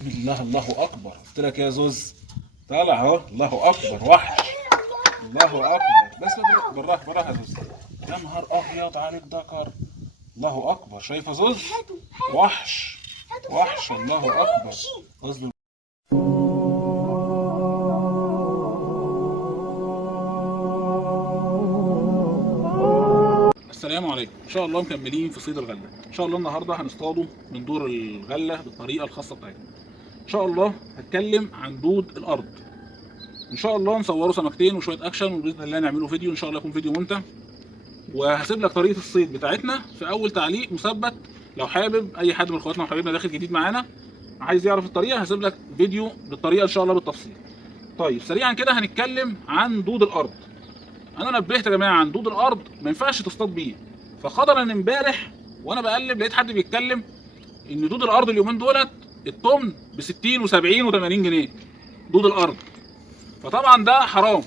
الله الله اكبر، قلت لك يا زوز طالع اهو. الله اكبر وحش. الله اكبر، بس بالراحه بالراحه يا زوز. يا نهار ابيض عليك ذكر. الله اكبر، شايفه زوز؟ وحش وحش. الله اكبر. اصبر. السلام عليكم. ان شاء الله مكملين في صيد الغله. ان شاء الله النهارده هنصطاده من دور الغله بالطريقه الخاصه بتاعتنا. ان شاء الله هتكلم عن دود الارض. ان شاء الله نصوروا سمكتين وشويه اكشن، وباذن الله نعمله فيديو ان شاء الله يكون فيديو ممتع. وهسيب لك طريقه الصيد بتاعتنا في اول تعليق مثبت. لو حابب اي حد من اخواتنا وحبايبنا داخل جديد معانا عايز يعرف الطريقه، هسيب لك فيديو بالطريقه ان شاء الله بالتفصيل. طيب سريعا كده هنتكلم عن دود الارض. انا نبهت يا جماعه عن دود الارض ما ينفعش تصطاد بيه. فقدرا امبارح وانا بقلب لقيت حد بيتكلم ان دود الارض اليومين دولت الطن ب 60 و70 و80 جنيه دود الارض. فطبعا ده حرام،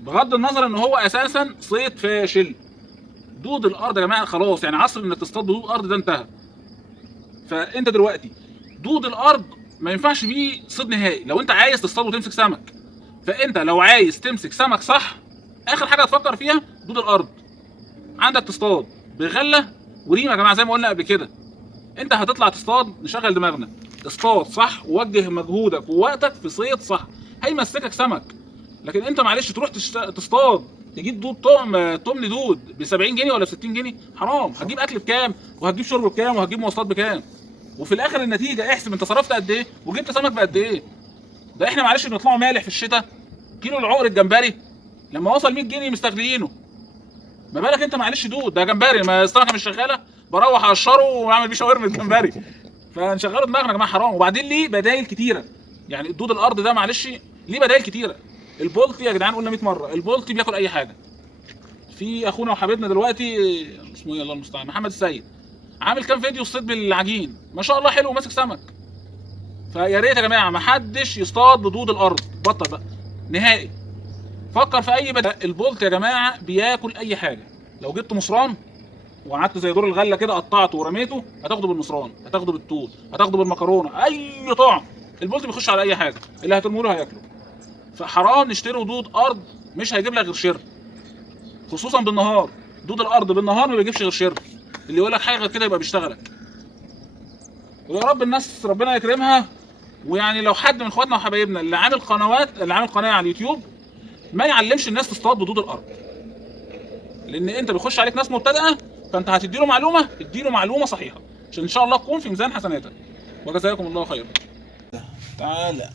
بغض النظر ان هو اساسا صيد فاشل. دود الارض يا جماعه خلاص، يعني عصر انك تصطاد بدود الارض ده انتهى. فانت دلوقتي دود الارض ما ينفعش بيه صيد نهائي. لو انت عايز تصطاد وتمسك سمك، فانت لو عايز تمسك سمك صح، اخر حاجه تفكر فيها دود الارض. عندك تصطاد بغله وريمه يا جماعه زي ما قلنا قبل كده. انت هتطلع تصطاد، نشغل دماغنا، اصطاد صح ووجه مجهودك ووقتك في صيد صح، هيمسكك سمك. لكن انت معلش تروح تصطاد تجيب دود طمن دود ب 70 جنيه ولا ب 60 جنيه، حرام. هتجيب اكل بكام وهتجيب شرب بكام وهتجيب مواصلات بكام؟ وفي الاخر النتيجه احسب انت صرفت قد ايه وجبت سمك بقد ايه. ده احنا معلش بنطلعوا مالح في الشتاء، كيلو العقر الجمبري لما وصل 100 جنيه مستغليينه، ما بالك انت معلش دود ده جمبري ما السمكه مش شغاله، بروح اقشره واعمل بيه شاورما جمبري. فنشغله دماغنا يا جماعه حرام. وبعدين ليه بدايل كتيره، يعني الدود الارض ده معلش ليه بدايل كتيره. البولتي يا جدعان قلنا 100 مره، البولتي بياكل اي حاجه. في اخونا وحبيبنا دلوقتي اسمه ايه الله المستعان، محمد السيد، عامل كام فيديو الصيد بالعجين ما شاء الله حلو وماسك سمك. فيا ريت يا جماعه ما حدش يصطاد بدود الارض، بطل بقى نهائي. فكر في اي بدل. البولت يا جماعه بياكل اي حاجه. لو جبت مصران وقعدت زي دور الغله كده قطعته ورميته، هتاخده بالمصران، هتاخده بالتوت، هتاخده بالمكرونه، اي طعم. البولت بيخش على اي حاجه، اللي هترموا له هياكله. فحرام نشتري دود ارض مش هيجيب لك غير شر، خصوصا بالنهار. دود الارض بالنهار ما بيجيبش غير شر. اللي يقول لك حاجه غير كده يبقى بيشتغلك. ويا رب الناس ربنا يكرمها. ويعني لو حد من اخواتنا وحبايبنا اللي عامل قنوات، اللي عامل قناه على اليوتيوب، ما يعلمش الناس تصطاد بدود الارض، لان انت بيخش عليك ناس مبتدئه، فانت هتدي له معلومه، ادي له معلومه صحيحه عشان ان شاء الله تكون في ميزان حسناتك. وجزاكم الله خيرا. تعالى.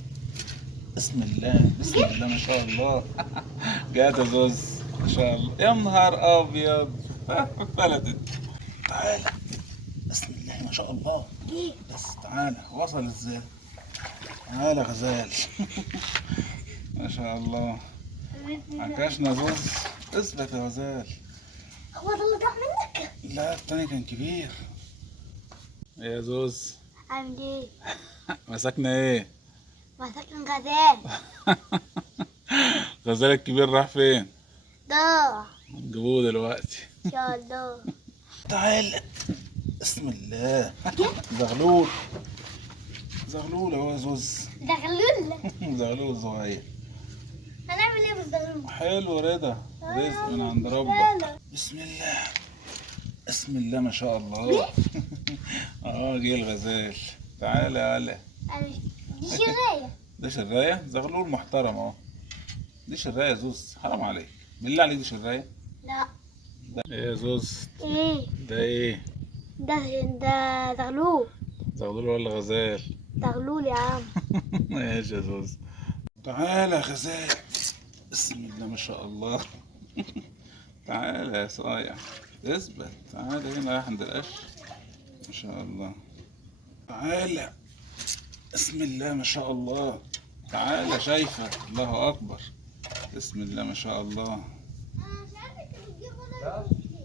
بسم الله بسم الله ما شاء الله. جات يا زوز ما شاء الله. يا نهار ابيض فلتت. تعالى. بسم الله ما شاء الله. بس تعالى، وصل ازاي؟ تعالى غزال. ما شاء الله. عكشنا زوز. اثبت يا غزال. هو ده اللي ضاع منك؟ لا التاني كان كبير. يا زوز عامل ايه؟ مسكنا ايه؟ مسكنا غزال. غزال الكبير راح فين؟ ضاع. نجيبوه دلوقتي ان شاء الله. تعال. بسم الله. زغلول. زغلول اهو يا زوز. زغلول. زغلول صغير. هنعمل ايه بالزغلول؟ حلو رضا، رزق من عند ربك. بسم الله بسم الله ما شاء الله. جه الغزال. تعالى يا هلا. دي شرايه. ده شرايه؟ زغلول محترم اهو. دي شرايه يا زوز، حرام عليك بالله عليك، دي شرايه؟ لا. ده ايه يا زوز؟ ايه؟ ده ايه؟ ده زغلول. زغلول ولا غزال؟ زغلول يا عم. ماشي يا زوز. تعالى يا غزال. بسم الله ما شاء الله. تعالى يا صايع، اثبت. تعالى هنا رايح عند القش. ما شاء الله. تعالى. بسم الله ما شاء الله. تعالى شايفه. الله اكبر. بسم الله ما شاء الله.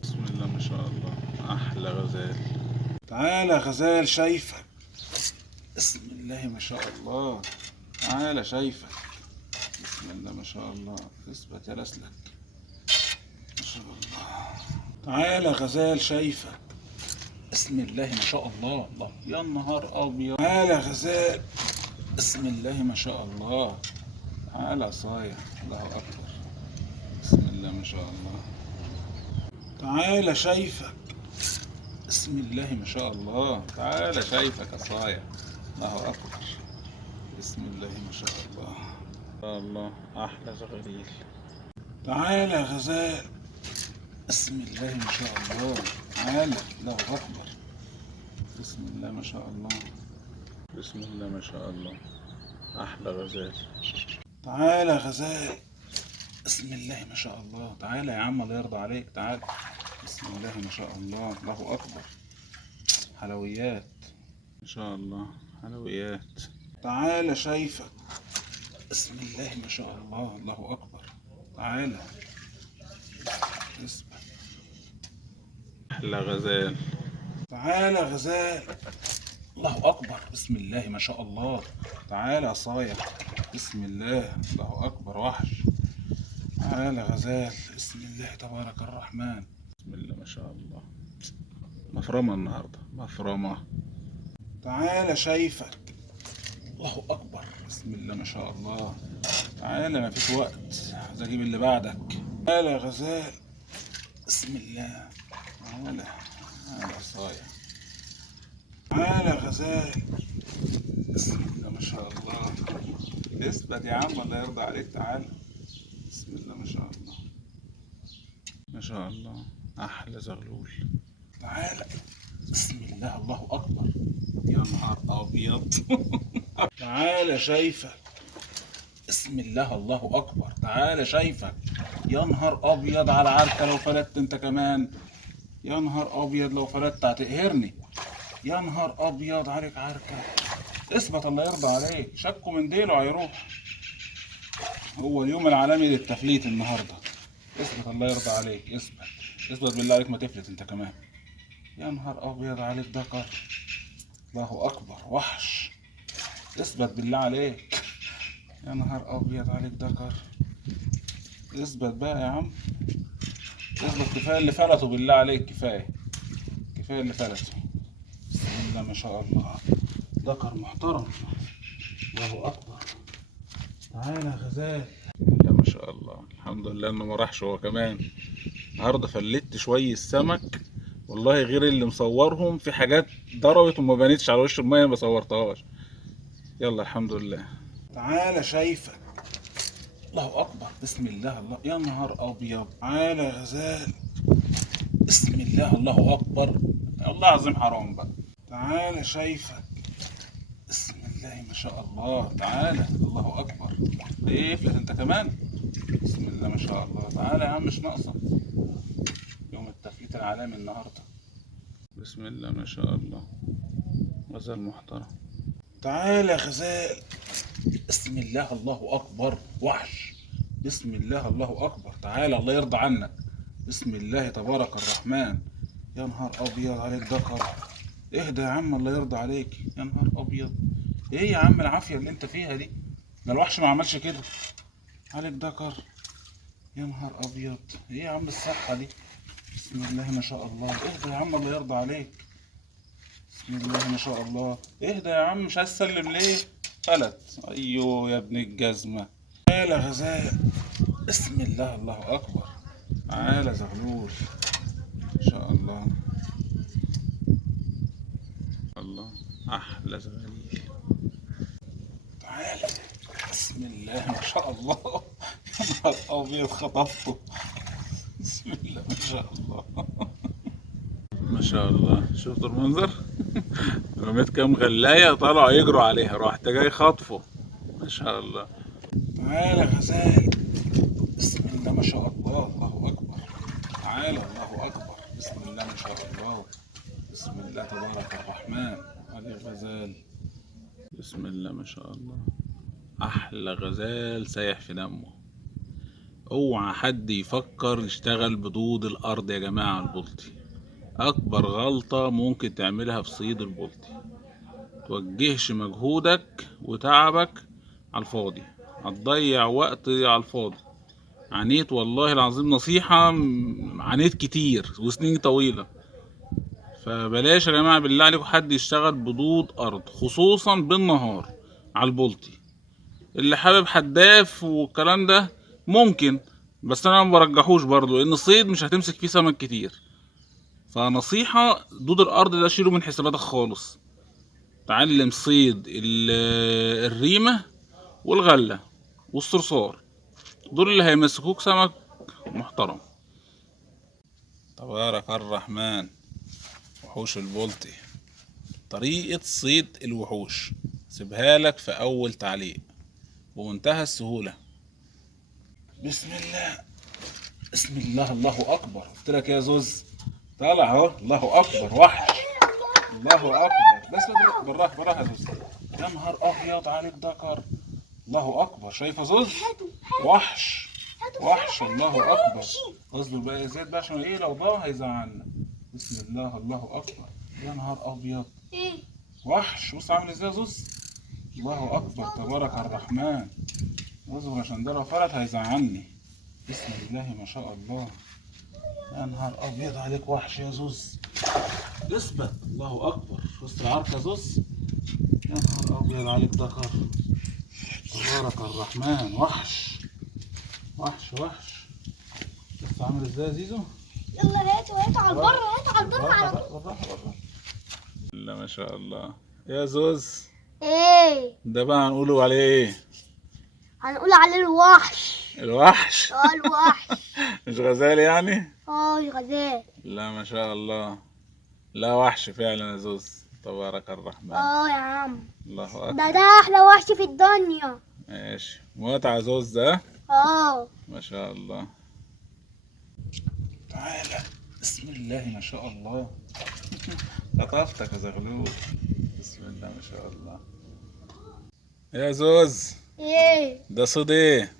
بسم الله ما شاء الله. احلى غزال. تعالى يا غزال شايفك. بسم الله ما شاء الله. تعالى شايفك. بسم الله ما شاء الله. اثبت يا رسلك. ما شاء الله. تعالى غزال شايفك. بسم الله ما شاء الله. الله يا نهار ابيض. تعالى يا غزال. بسم الله ما شاء الله. تعالى يا صايع. الله اكبر. بسم الله ما شاء الله. تعالى شايفك. بسم الله ما شاء الله. تعالى شايفك يا صايع. الله اكبر. بسم الله ما شاء الله. الله احلى زغليل. تعالى يا غزال. بسم الله ما شاء الله. تعالى. الله اكبر. بسم الله ما شاء الله. بسم الله ما شاء الله. احلى غزال. تعالى يا غزال. بسم الله ما شاء الله. تعالى يا عم الله يرضى عليك. تعالى. بسم الله ما شاء الله. الله اكبر. حلويات ما شاء الله. حلويات. تعالى شايفك. بسم الله ما شاء الله. الله اكبر. تعالى. اثبت. احلى غزال. تعالى غزال. الله اكبر. بسم الله ما شاء الله. تعالى يا صايع. بسم الله. الله اكبر. وحش. تعالى غزال. بسم الله تبارك الرحمن. بسم الله ما شاء الله. مفرمة النهارده. مفرمة. تعالى شايفك. الله اكبر. بسم الله ما شاء الله. تعالى ما فيش وقت. عايز اجيب اللي بعدك. تعالى يا غزال. بسم الله. تعالى. تعالى يا صايع. تعالى يا غزال. بسم الله ما شاء الله. اثبت يا عم الله يرضى عليك. تعالى. بسم الله ما شاء الله. ما شاء الله. احلى زغلول. تعالى. بسم الله. الله اكبر. يا نهار ابيض. تعالى شايفك. بسم الله. الله اكبر. تعالى شايفك. يا نهار ابيض على عركه. لو فلتت انت كمان. يا نهار ابيض لو فلتت هتقهرني. يا نهار ابيض عليك عركه. اثبت الله يرضى عليك. شكوا من ديله هيروح. هو اليوم العالمي للتفليت النهارده. اثبت الله يرضى عليك. اثبت. اثبت بالله عليك ما تفلت انت كمان. يا نهار ابيض عليك دكر. الله اكبر. وحش. اثبت بالله عليك. يا نهار ابيض عليك دكر. اثبت بقى يا عم. اثبت. كفايه اللي فلتوا بالله عليك. كفايه. كفايه اللي فلتوا. بسم الله ما شاء الله. ذكر محترم. الله اكبر. تعالى يا غزال. لا ما شاء الله. الحمد لله انه ما راحش هو كمان. النهارده فلتت شويه سمك والله غير اللي مصورهم. في حاجات ضربت وما بانتش على وش الميه ما صورتهاش. يلا الحمد لله. تعالى شايفك. الله اكبر. بسم الله. الله يا نهار ابيض. تعالى يا غزال. بسم الله. الله اكبر. الله العظيم حرام بقى. تعالى شايفك. بسم الله ما شاء الله. تعالى. الله اكبر. ايه افلت انت كمان. بسم الله ما شاء الله. تعالى يا عم مش ناقصه. يوم التفليت العالمي النهارده. بسم الله ما شاء الله. غزال محترم. تعالى يا غزال. بسم الله. الله اكبر. وحش. بسم الله. الله اكبر. تعالى الله يرضى عنك. بسم الله تبارك الرحمن. يا نهار ابيض عليك دكر. اهدى يا عم الله يرضى عليك. يا نهار ابيض. ايه يا عم العافيه اللي انت فيها دي. ده الوحش ما عملش كده. عليك دكر. يا نهار ابيض. ايه يا عم الصحه دي. بسم الله ما شاء الله. اهدى يا عم الله يرضى عليك. بسم الله ما شاء الله. اهدى يا عم مش عايز تسلم ليه. فلت. ايوه يا ابن الجزمه. تعالى غزال. بسم الله. الله اكبر. تعالى زغلول. ما شاء الله. الله احلى زغاليل. تعالى. بسم الله ما شاء الله. يا نهار ابيض خطفته. بسم الله ما شاء الله. ما شاء الله. شفتوا المنظر. رميت كام غلايه طلعوا يجروا عليها رحت جاي خاطفه. ما شاء الله. تعالى غزال. بسم الله ما شاء الله. الله اكبر. تعالى. الله اكبر. بسم الله ما شاء الله. بسم الله تبارك الرحمن. علي غزال. بسم الله ما شاء الله. احلى غزال سايح في دمه. اوعى حد يفكر يشتغل بدود الارض يا جماعه. البلطي اكبر غلطه ممكن تعملها في صيد البلطي. توجهش مجهودك وتعبك على الفاضي. هتضيع وقت على الفاضي. عانيت والله العظيم نصيحة. عانيت كتير وسنين طويلة. فبلاش يا جماعه بالله عليكم حد يشتغل بدود ارض خصوصا بالنهار على البلطي. اللي حابب حداف والكلام ده ممكن، بس انا ما برجحوش برضو لان الصيد مش هتمسك فيه سمك كتير. فنصيحه دود الارض ده شيله من حساباتك خالص. تعلم صيد الريمه والغله والصرصار، دول اللي هيمسكوك سمك محترم. تبارك الرحمن. وحوش البلطي، طريقة صيد الوحوش سيبها لك في أول تعليق بمنتهى السهولة. بسم الله بسم الله الله أكبر. قلت لك يا زوز طالع أهو. الله أكبر وحش. الله أكبر. بس بالراحة بالراحة يا زوز. يا نهار أبيض عليك ذكر. الله أكبر. شايف يا زوز؟ وحش وحش. الله أكبر. اصبر بقى يا زيد بقى عشان إيه لو ضاع هيزعلنا. بسم الله الله أكبر. يا نهار أبيض. وحش. بص عامل ازاي يا زوز. الله اكبر تبارك الرحمن. اصبر عشان ده لو فلت هيزعلني. بسم الله ما شاء الله. يا نهار ابيض عليك وحش يا زوز. اثبت. الله اكبر. بص العرق يا زوز. يا نهار ابيض عليك ذكر. تبارك الرحمن. وحش وحش وحش. بص عامل ازاي يا زيزو. يلا هاتوا على البر، هاتوا على البر على طول. لا ما شاء الله يا زوز. ايه ده بقى هنقوله عليه ايه؟ هنقول عليه الوحش. الوحش. الوحش. مش غزال يعني؟ يا غزال. لا ما شاء الله. لا وحش فعلا يا زوز. تبارك الرحمن. يا عم. الله ده اكبر. احلى وحش في الدنيا. ماشي متعة زوز ده. ما شاء الله. تعالى. بسم الله ما شاء الله. لطفتك يا زغلول. بسم الله ما شاء الله. يا زوز ايه ده صيد ايه؟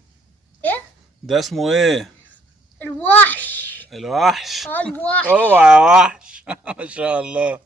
ايه ده اسمه ايه؟ الوحش. الوحش. الوحش. اوعى يا وحش. ما شاء الله.